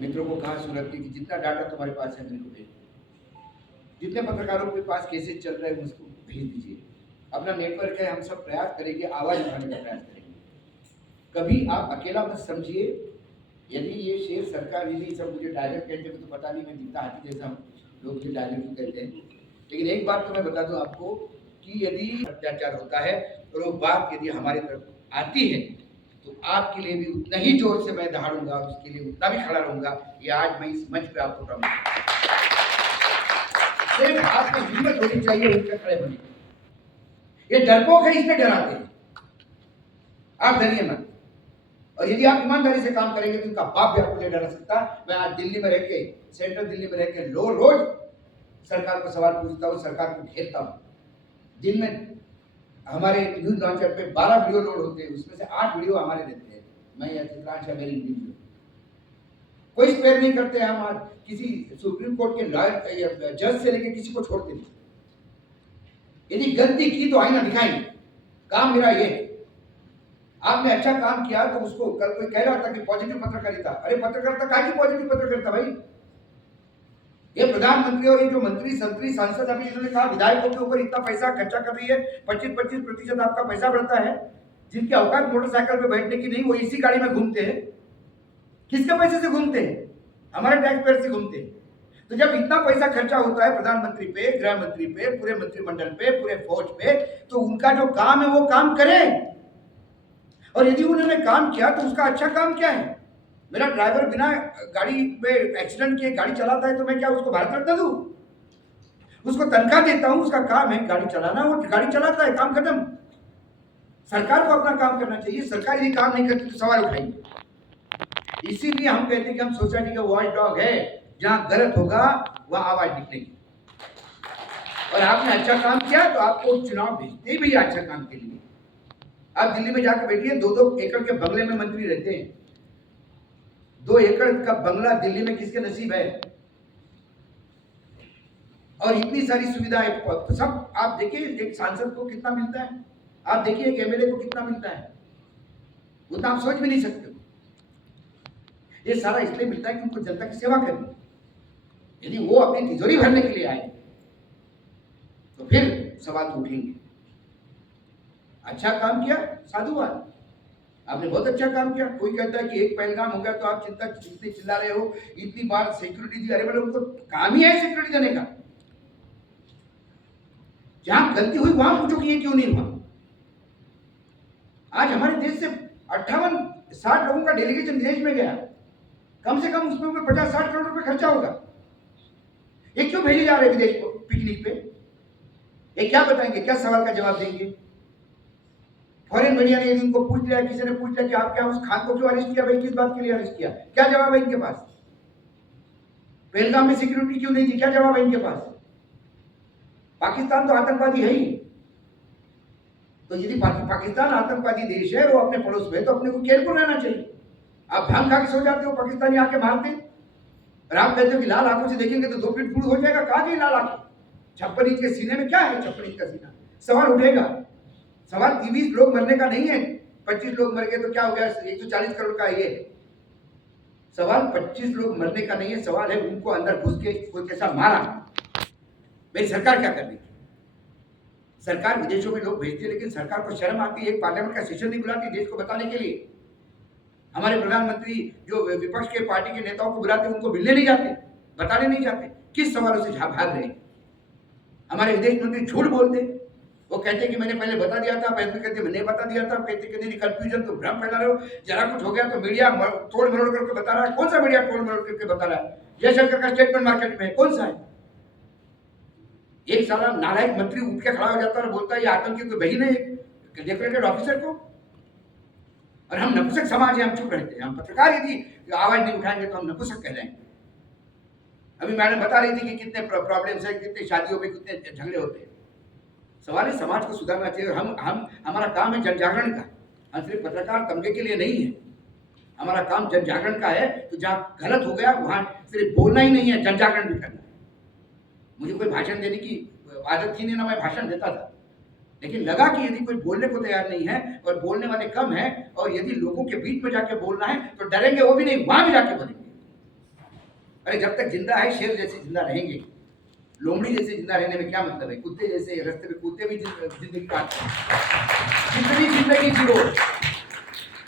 मित्रों को कहा सूरत के कि जितना डाटा तुम्हारे पास है मेरे को भेज दो, जितने पत्रकारों के पास केसेस चल रहे हैं उसको भेज दीजिए। अपना नेटवर्क है, हम सब प्रयास करेंगे, आवाज उठाने का प्रयास करेंगे। कभी आप अकेला मत समझिए। यदि ये शेर सरकार यदि सब मुझे डायलॉग कहते हैं तो पता नहीं मैं जितना हाथी जैसा लोग मुझे डायलॉग कहते हैं, लेकिन एक बात तो मैं बता दूं आपको कि यदि अत्याचार होता है और वो बात यदि हमारी तरफ आती है तो आपके लिए भी उतना ही जोर से मैं दहाड़ूंगा, उसके लिए उतना भी खड़ा रहूंगा। ये आज मैं इस मंच पे आपको प्रमाण, सिर्फ आपको हिम्मत होनी चाहिए उनके खड़े होने की। ये डरपोक है, इसलिए डराते हैं। आप डरिए मत, और यदि आप ईमानदारी से काम करेंगे तो उनका बाप भी आपको नहीं डरा सकता। मैं आज दिल्ली में रह के, सेंट्रल दिल्ली में रह के रोज सरकार को सवाल पूछता हूँ, सरकार को घेरता हूँ। दिन में हमारे न्यूज लॉन्चर पे 12 वीडियो लोड होते हैं, उसमें से 8 वीडियो हमारे देते हैं, मैं या चित्रांश या मेरी वीडियो। कोई स्पेयर नहीं करते हैं हम। आज किसी सुप्रीम कोर्ट के लॉयर जज से लेकर किसी को छोड़ते नहीं। यदि गलती की तो आईना दिखाएंगे। काम मेरा ये है। आपने अच्छा काम किया तो उसको, कल कोई कह रहा था कि पॉजिटिव पत्रकारिता, अरे पत्रकारिता काय की पॉजिटिव पत्रकारिता भाई? ये प्रधानमंत्री और ये जो मंत्री संतरी सांसद अभी जिन्होंने कहा विधायकों के ऊपर इतना पैसा खर्चा कर रही है, 25-25% आपका पैसा बढ़ता है, जिनके औकात मोटरसाइकिल पे बैठने की नहीं वो इसी गाड़ी में घूमते हैं। किसके पैसे से घूमते हैं? हमारे टैक्स पेयर से घूमते हैं। तो जब इतना पैसा खर्चा होता है प्रधानमंत्री पे, गृह मंत्री पे, पूरे मंत्रिमंडल पे, पूरे फौज पे, तो उनका जो काम है वो काम करें। और यदि उन्होंने काम किया तो उसका अच्छा काम क्या है? मेरा ड्राइवर बिना गाड़ी पे एक्सीडेंट किए गाड़ी चलाता है तो मैं क्या उसको भारत रत्न दूं? उसको तनख्वाह देता हूं, उसका काम है गाड़ी चलाना, वो गाड़ी चलाता है, काम खत्म। सरकार को अपना काम करना चाहिए। सरकार ये काम नहीं करती तो सवाल उठाएंगे। इसीलिए हम कहते हैं कि हम सोसाइटी का वॉच डॉग है, जहां गलत होगा वहां आवाज निकलेगी। और आपने अच्छा काम किया तो आपको चुनाव भेजते ही भैया अच्छा काम के लिए। आप दिल्ली में जाकर बैठिए, 2-2 एकड़ के बंगले में मंत्री रहते हैं। 2 एकड़ का बंगला दिल्ली में किसके नसीब है? और इतनी सारी सुविधाएं सब आप देखिए, एक सांसद को कितना मिलता है, आप देखिए एक एमएलए को कितना मिलता है, उतना आप सोच भी नहीं सकते। ये सारा इसलिए मिलता है कि उनको जनता की सेवा करनी। यदि वो अपनी तिजोरी भरने के लिए आए तो फिर सवाल तो उठेंगे। अच्छा काम किया, साधुवाद, आपने बहुत अच्छा काम किया। कोई कहता है कि एक पहलगाम हो गया तो आप जितने चिल्ला रहे हो, इतनी बार सिक्योरिटी दी, अरे मतलब उनको काम ही है सिक्योरिटी देने का। जहां गलती हुई वहां पूछो कि ये क्यों नहीं हुआ। आज हमारे देश से 58-60 लोगों का डेलीगेशन विदेश में गया, कम से कम उसमें 50-60 करोड़ रुपए खर्चा होगा। ये क्यों भेजे जा रहे हैं विदेश को पिकनिक पे? ये क्या बताएंगे, क्या सवाल का जवाब देंगे? फॉरेन मीडिया ने इनको पूछ लिया, किसी ने पूछ लिया कि आप क्या उस खान को क्यों अरेस्ट किया भाई, किस बात के लिए अरेस्ट किया? क्या जवाब है इनके पास? पहलगाम में सिक्योरिटी क्यों नहीं थी, क्या जवाब है इनके पास? पाकिस्तान तो आतंकवादी है ही। तो यदि पाकिस्तान आतंकवादी देश है, वो अपने पड़ोस में, तो अपने को केयरफुल रहना चाहिए। आप भांग खा के सो जाते हो, पाकिस्तानी आके मारते, और आप कहते हो कि लाल आंखों से देखेंगे तो 2 फीट फूट हो जाएगा। कहा गई लाल आंखें? 56 इंच के सीने में क्या है? 56 इंच का सीना। सवाल उठेगा। सवाल 23 लोग मरने का नहीं है, 25 लोग मर गए तो क्या हो गया, 140 करोड़ का ये। सवाल 25 लोग मरने का नहीं है, सवाल है उनको अंदर घुस के कोई कैसा मारा। भाई सरकार क्या कर रही है? सरकार विदेशों में लोग भेजती है, लेकिन सरकार को शर्म आती है, एक पार्लियामेंट का सेशन नहीं बुलाती देश को बताने के लिए। हमारे प्रधानमंत्री जो विपक्ष के पार्टी के नेताओं को बुलाते हैं, उनको मिलने नहीं जाते, बताने नहीं जाते। किस सवालों से भाग रहे हैं? हमारे विदेश मंत्री झूठ बोलते, वो कहते कि मैंने पहले बता दिया था, पहले कहते मैंने बता दिया था, कहते कि नहीं कंफ्यूजन, तो भ्रम फैला रहे हो, जरा कुछ हो गया तो मीडिया तोड़ मरोड़ करके बता रहा है। कौन सा मीडिया तोड़ मरोड़ करके बता रहा है? जयशंकर का स्टेटमेंट मार्केट में कौन सा है? एक साला नालायक मंत्री उठ के खड़ा हो जाता है और बोलता है ये आतंकी कोई बहन है एक डेकोरेटेड ऑफिसर को। और हम नपुंसक समाज है, हम चुप रहते हैं। हम पत्रकार यदि आवाज नहीं उठाएंगे तो हम नपुंसक कहलाएंगे। अभी मैडम बता रही थी कि कितने प्रॉब्लम्स है, कितने शादियों में कितने झगड़े होते हैं। सवाल है समाज को सुधारना चाहिए। हम हमारा काम है जन जागरण का। हम सिर्फ पत्रकार तमगे के लिए नहीं है, हमारा काम जन जागरण का है। तो जहाँ गलत हो गया वहां सिर्फ बोलना ही नहीं है, जन जागरण भी करना है। मुझे कोई भाषण देने की आदत थी नहीं, ना मैं भाषण देता था, लेकिन लगा कि यदि कोई बोलने को तैयार नहीं है और बोलने वाले कम हैं, और यदि लोगों के बीच में जाके बोलना है तो डरेंगे वो भी नहीं, वहां भी जाके बोलेंगे। अरे जब तक जिंदा है शेर जैसे जिंदा रहेंगे, लोमड़ी जैसे जिंदा रहने में क्या मतलब है? कुत्ते जैसे रास्ते में कुत्ते भी जिंदगी काटते हैं। जितनी जिंदगी जियो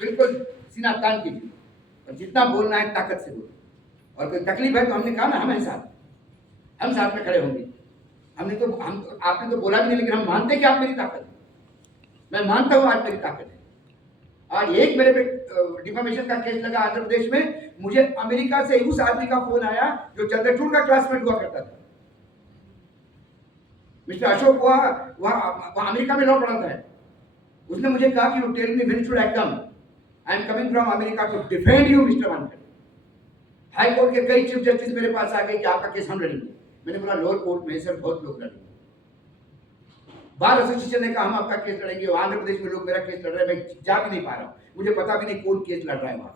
बिल्कुल सीना तान के जियो, और जितना बोलना है ताकत से बोलो। और कोई तकलीफ है तो हमने कहा ना हम साथ में खड़े होंगे। आपने तो बोला भी नहीं, लेकिन हम मानते कि आप मेरी ताकत है। मैं मानता हूं आज मेरी ताकत है। आज एक मेरे पे डिफेमेशन का केस लगा आंध्र प्रदेश में। मुझे अमेरिका से उस आदमी का फोन आया जो चंद्रचूड़ का क्लासमेट हुआ करता था, मिस्टर अशोक। वह अमेरिका में लॉ पढ़ाता है। उसने मुझे कहा कि you tell me when should I come, I am coming from America to defend you mister Wankhede. High court के कई चीफ जस्टिस मेरे पास आ गए कि आपका केस हम लड़ेंगे। मैंने बोला लोअर कोर्ट में सर बहुत लोग लड़ेंगे। बार एसोसिएशन ने कहा हम आपका केस लड़ेंगे। आंध्र प्रदेश में लोग मेरा केस लड़ रहे हैं, मैं जा भी नहीं पा रहा हूँ, मुझे पता भी नहीं कौन केस लड़ रहा है वहां।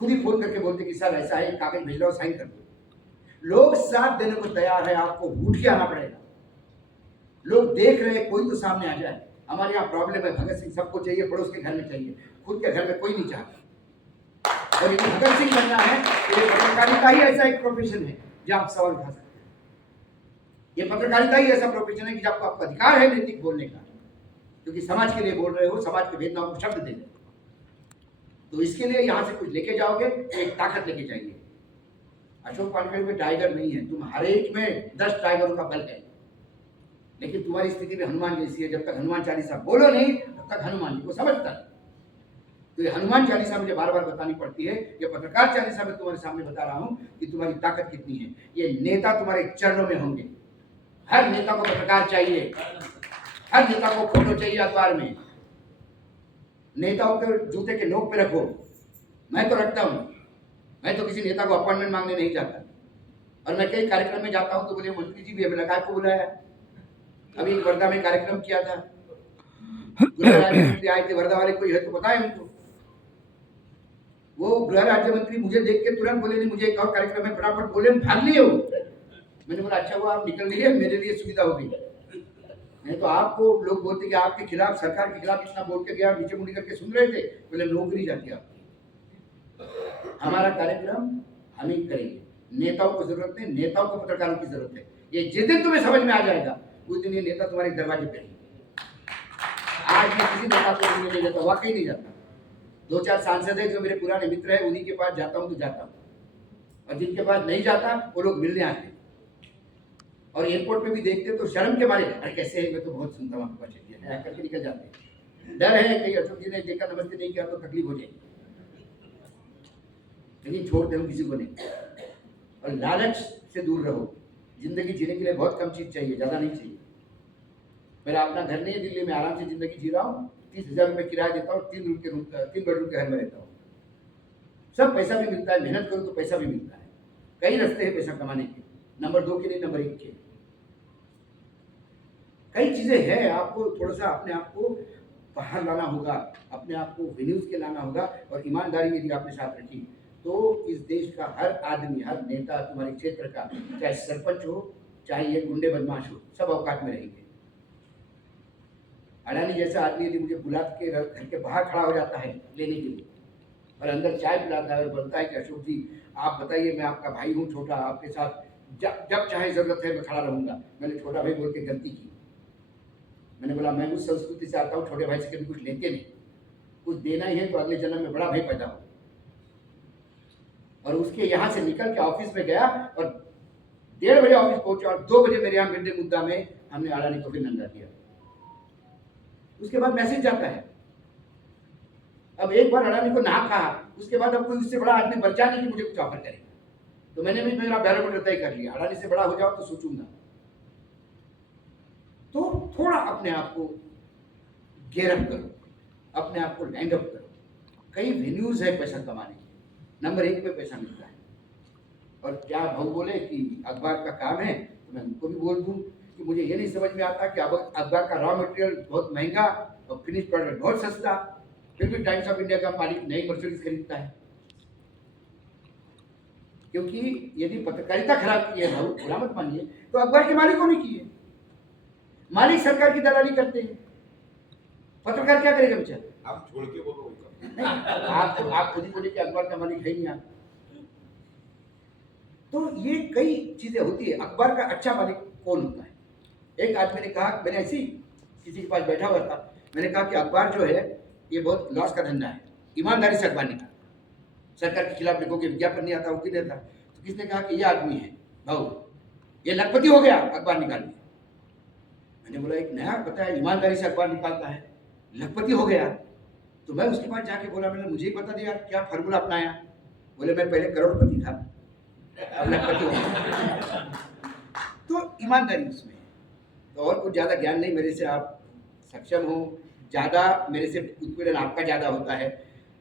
खुद ही फोन करके बोलते कि सर ऐसा है, कागज भेज रहा हूं, साइन कर दो। लोग साथ देने को तैयार है, आपको उठ के आना पड़ेगा। लोग देख रहे हैं, कोई तो सामने आ जाए। हमारे यहाँ प्रॉब्लम है, भगत सिंह सबको चाहिए, पड़ोस के घर में चाहिए, खुद के घर में कोई नहीं चाहता। और यदि भगत सिंह बनना है तो ये पत्रकारिता ही ऐसा एक प्रोफेशन है जहाँ आप सवाल उठा सकते हैं। ये पत्रकारिता ही ऐसा प्रोफेशन है कि जब आपको अधिकार है नैतिक बोलने का, क्योंकि समाज के लिए बोल रहे हो, समाज के भेदभाव को शब्द दे रहे हो। तो इसके लिए यहाँ से कुछ लेके जाओगे तो एक ताकत लेके जाएंगे। अशोक वानखेड़े में टाइगर नहीं है, तुम हर एक में 10 टाइगरों का बल है, लेकिन तुम्हारी स्थिति में हनुमान जैसी है। जब तक हनुमान चालीसा बोलो नहीं तब तक हनुमान जी को समझता है। तो ये हनुमान चालीसा मुझे बार बार बतानी पड़ती है। ये पत्रकार चालीसा में तुम्हारे सामने बता रहा हूं कि तुम्हारी ताकत कितनी है। ये नेता तुम्हारे चरणों में होंगे। हर नेता को पत्रकार चाहिए, हर नेता को फोटो चाहिए अखबार में। नेताओं के जूते के नोक पे रखो। मैं तो रखता हूं। मैं तो किसी नेता को अपॉइंटमेंट मांगने नहीं जाता। और मैं कई कार्यक्रम में जाता हूं तो बोले मंत्री जी भी हमें लगा को बुलाया। अभी वर्धा में कार्यक्रम किया था, गृह राज्य मंत्री आए थे। वर्धा वाले कोई है तो बताए उनको। वो गृह राज्य मंत्री मुझे देख के तुरंत बोले नहीं मुझे एक और कार्यक्रम है, फटाफट बोले भाग लिए हो। मैंने बोला अच्छा हुआ आप निकल लिए, मेरे लिए सुविधा हो गई। नहीं तो आपको लोग बोलते कि आपके खिलाफ, सरकार के खिलाफ इतना बोल के गया, नीचे मुंडी करके सुन रहे थे, बोले नौकरी जाती आपकी। हमारा कार्यक्रम हम ही करेंगे। नेताओं को जरूरत नहीं, नेताओं को पत्रकारों की जरूरत है। ये जिस दिन तुम्हें समझ में आ जाएगा उस दिन ये नेता तुम्हारे दरवाजे पे रहेंगे। आज मैं किसी नेता को मिलने नहीं जाता, वाकई नहीं जाता। 2-4 सांसद है जो मेरे पुराने मित्र है, उन्हीं के पास जाता हूँ तो जाता हूँ, और जिनके पास नहीं जाता वो लोग मिलने आते हैं। और एयरपोर्ट पे भी देखते तो शर्म के मारे अरे कैसे है, मैं तो बहुत सुनता हूँ आपके पास चलिए करके निकल जाते हैं। डर है कहीं अशोक जी ने देखा नमस्ते नहीं किया तो तकलीफ हो जाएगी, लेकिन छोड़ते हम किसी को नहीं। और लालच से दूर रहो। जिंदगी जीने के लिए बहुत कम चीज चाहिए, ज्यादा नहीं चाहिए। मेरा अपना घर नहीं है दिल्ली में, आराम से जिंदगी जी रहा हूँ। 30,000 रुपये किराया देता हूँ, 3 बेडरूम के घर में रहता हूँ। सब पैसा भी मिलता है, मेहनत करो तो पैसा भी मिलता है। कई रास्ते हैं पैसा कमाने के, नंबर 2 के नहीं नंबर 1 के। कई चीजें हैं, आपको थोड़ा सा अपने आप को बाहर लाना होगा, अपने आप को वेन्यूज के लाना होगा। और ईमानदारी यदि आपने साथ रखी तो इस देश का हर आदमी, हर नेता, तुम्हारे क्षेत्र का, चाहे सरपंच हो चाहे ये गुंडे बदमाश हो, सब औकात में रहेंगे। अडानी जैसा आदमी यदि मुझे बुला के घर के बाहर खड़ा हो जाता है लेने के लिए, और अंदर चाय पिलाता है और बोलता है कि अशोक जी आप बताइए, मैं आपका भाई हूँ छोटा, आपके साथ जब चाहे जरूरत है मैं खड़ा रहूंगा। मैंने छोटा भाई बोल के गलती की। मैंने बोला मैं उस संस्कृति से आता हूँ, छोटे भाई से कभी कुछ लेते नहीं, कुछ देना ही है तो अगले जन्म में बड़ा भाई पैदा हो। और उसके यहाँ से निकल के ऑफिस में गया और 1:30 बजे ऑफिस पहुंचा और 2 बजे मेरे यहाँ मिड डे मुद्दा में हमने अडानी को फिर नंगा किया। उसके बाद मैसेज जाता है। अब एक बार अडानी को ना कहा, उसके बाद अब कोई उससे बड़ा आदमी बचा नहीं कि मुझे कुछ ऑफर करेगा। तो मैंने भी मेरा बैरोमीटर तय कर लिया, अडानी से बड़ा हो जाओ तो सोचूंगा। तो थोड़ा अपने आप को गेयरअप करो, अपने आप को लैंड अप करो। कई वेन्यूज है पैसा कमाने के, नंबर 1 पे पैसा मिलता है। और क्या भाव बोले कि अखबार का काम है, तो मैं उनको भी बोल दूं कि मुझे ये नहीं समझ में आता कि अब अखबार का रॉ मटेरियल बहुत महंगा और फिनिश प्रोडक्ट बहुत सस्ता, फिर भी टाइम्स ऑफ इंडिया का मालिक नई मर्सिडीज खरीदता है। क्योंकि यदि पत्रकारिता खराब की है भाव, बुरा मत मानिए, तो अखबार के मालिकों ने की है। मालिक सरकार की दलाली करते हैं, पत्रकार क्या करेगा बेचारा? आप छोड़ के बोलो। आप खुद ही बोले कि अखबार का मालिक है नहीं। आप तो ये कई चीज़ें होती है। अखबार का अच्छा मालिक कौन होता है? एक आदमी ने कहा, मैंने ऐसी किसी के पास बैठा हुआ था, मैंने कहा कि अखबार जो है ये बहुत लॉस का धंधा है, ईमानदारी से अखबार निकालना, सरकार के खिलाफ लिखोगे विज्ञापन नहीं आता वो किधर था? तो किसने कहा कि ये आदमी है भाऊ, ये लखपति हो गया अखबार निकाल के। मैंने बोला एक नया पता है, ईमानदारी से अखबार निकालता है, लखपति हो गया। तो मैं उसके पास जाके बोला, मैंने मुझे ही बता दिया क्या फार्मूला अपनाया? बोले मैं पहले करोड़पति था, अब लखपति हो गया। तो ईमानदारी उसमें है। तो और कुछ ज़्यादा ज्ञान नहीं मेरे से, आप सक्षम हो, ज़्यादा मेरे से उत्पीड़न आपका ज़्यादा होता है।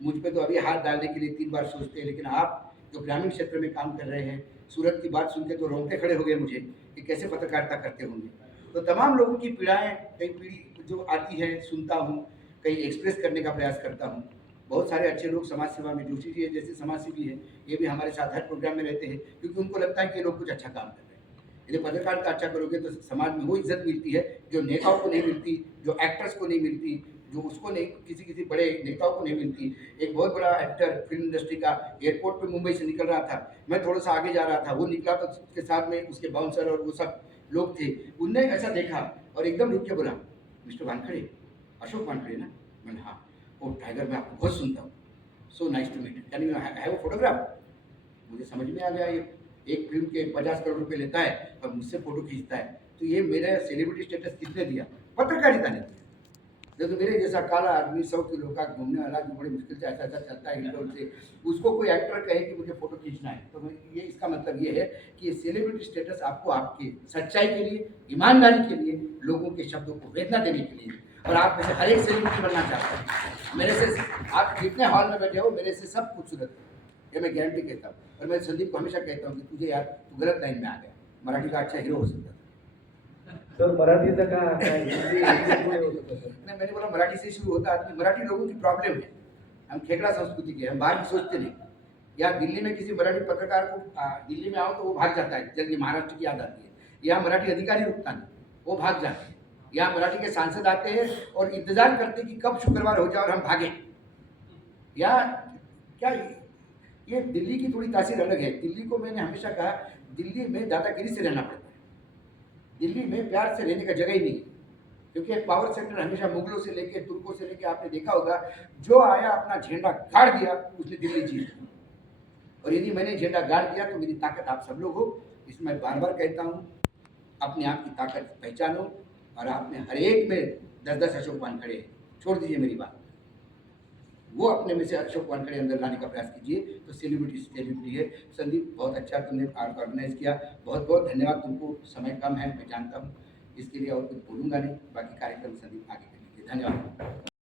मुझ पे तो अभी हाथ डालने के लिए 3 बार सोचते हैं, लेकिन आप जो ग्रामीण क्षेत्र में काम कर रहे हैं, सूरत की बात सुन के तो रोंगटे खड़े हो गए मुझे कि कैसे पत्रकारिता करते होंगे। तो तमाम लोगों की पीड़ाएँ, कई पीढ़ी जो आती है सुनता हूँ, कहीं एक्सप्रेस करने का प्रयास करता हूँ। बहुत सारे अच्छे लोग समाज सेवा में, जोशी जी जैसे समाज सेवी है, ये भी हमारे साथ हर प्रोग्राम में रहते हैं, क्योंकि उनको लगता है कि ये लोग कुछ अच्छा काम कर रहे हैं। यदि पत्रकारिता अच्छा करोगे तो समाज में वो इज्जत मिलती है जो नेताओं को नहीं मिलती, जो एक्टर्स को नहीं मिलती, जो उसको नहीं, किसी किसी बड़े नेताओं को नहीं मिलती। एक बहुत बड़ा एक्टर फिल्म इंडस्ट्री का एयरपोर्ट पे मुंबई से निकल रहा था, मैं थोड़ा सा आगे जा रहा था, वो निकला तो उसके साथ में उसके बाउंसर और वो सब लोग थे। उनने ऐसा देखा और एकदम रुक के बोला, मिस्टर वानखड़े, अशोक वानखड़े ना? मैंने हाँ। ओ टाइगर, मैं आपको बहुत सुनता हूँ, so nice to meet, can you have a photograph? मुझे समझ में आ गया, ये एक फिल्म के 50 करोड़ रुपए लेता है और मुझसे फोटो खींचता है, तो ये मेरा सेलिब्रिटी स्टेटस किसने दिया? पत्रकारिता ने दिया। देखो मेरे जैसा काला आदमी 100 किलो का घूमने वाला, जो बड़ी मुश्किल से ऐसा ऐसा चलता है इंडोर से, उसको कोई एक्टर कहे कि मुझे फोटो खींचना है, तो ये इसका मतलब ये है कि ये सेलिब्रिटी स्टेटस आपको आपकी सच्चाई के लिए, ईमानदारी के लिए, लोगों के शब्दों को वेदना देने के लिए, और आप में से हर एक सेलिब्रिटी बनना चाहते हैं। मेरे से आप जितने हॉल में बैठे हो, मेरे से सब खूबसूरत है, ये मैं गारंटी कहता हूँ। और मैं संदीप को हमेशा कहता हूँ कि तुझे यार, तू गलत लाइन में आ गया, मराठी का अच्छा हीरो हो सकता था। सर मराठीचं का काय हिंदी पुढे होतं सर? नहीं, मैंने बोला मराठी से शुरू होता आदमी, मराठी लोगों की प्रॉब्लम है, हम खेखड़ा संस्कृति के, हम बाहर की सोचते नहीं। या दिल्ली में किसी मराठी पत्रकार को दिल्ली में आओ तो वो भाग जाता है, जल्दी महाराष्ट्र की याद आती है। यहाँ मराठी अधिकारी रुकता नहीं, वो भाग जाते हैं। यहाँ मराठी के सांसद आते हैं और इंतजार करते हैं कि कब शुक्रवार हो जाए और हम भागें। या क्या ये दिल्ली की थोड़ी तासीर अलग है। दिल्ली को मैंने हमेशा कहा, दिल्ली में दादागिरी से रहना पड़ता है, दिल्ली में प्यार से रहने का जगह ही नहीं है। क्योंकि एक पावर सेंटर हमेशा मुगलों से लेके, तुर्कों से लेके, आपने देखा होगा, जो आया अपना झंडा गाड़ दिया उसने दिल्ली जीत ली। और यदि मैंने झंडा गाड़ दिया तो मेरी ताकत आप सब लोग हो। इसमें मैं बार बार कहता हूँ, अपने आप की ताकत पहचानो, और आप में हर एक में 10-10 अशोक वानखड़े हैं। छोड़ दीजिए मेरी बात, वो अपने में से अशोक वानखड़े अंदर लाने का प्रयास कीजिए, तो सेलिब्रिटी है। संदीप बहुत अच्छा तुमने ऑर्गेनाइज किया, बहुत बहुत धन्यवाद तुमको। समय कम है मैं जानता हूँ, इसके लिए और कुछ बोलूँगा नहीं, बाकी कार्यक्रम संदीप आगे करेंगे। धन्यवाद।